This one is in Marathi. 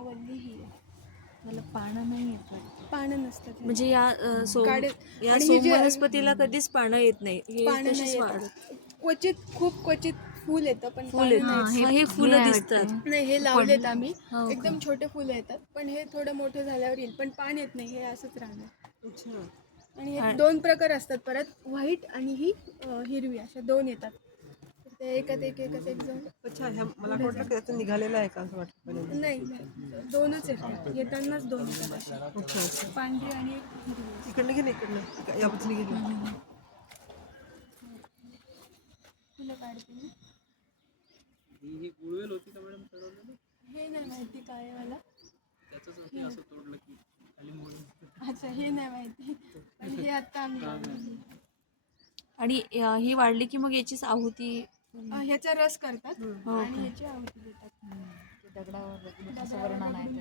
रामवल्ली ही मला पानं नाही येत वाटतं. पानं नसतात म्हणजे या सोम या आणि हे जे- सोमवनस्पतीला कधीच पानं येत नाही. हे पानं तशीच नाही वाढत येतात क्वचित खूप क्वचित फुल येतं पण फुल पानं येत नाही. हे फुलं दिसतात. नाही हे लावलेत आम्ही. हो का? एकदम छोटे फुलं येतात. पण हे थोडं मोठं झाल्यावर येईल. पण पान येत नाही. हे असंच राहणार. अच्छा. आणि हे आणि- दोन प्रकार असतात परत. व्हाईट आणि ही अं, हिरवी. अशा दोन येतात. ते एकात एक एकात एक जाऊन अच्छा ह्या मला वाटलं की त्याचं निघालेलं आहे का असं वाटतं पहिल्यांदा. नाही नाही. दोनच येतात येतानाच दोन येतात अशा अच्छा अच्छा. पांढरी आणि एक हिरवी. इकडनं घे ना इकडनं. या बाजूने घे ना. फुलं काढते मी. हे नाही माहिती काय आहे मला अच्छा हे नाही माहिती. पण हे आता आम्ही लावलं. आणि अ, ही वाढली की मग याचीच आहुती ह्याचा रस करतात हो आणि का? ह्याची आहुती देतात. दगडावर असं वर्णन आहे.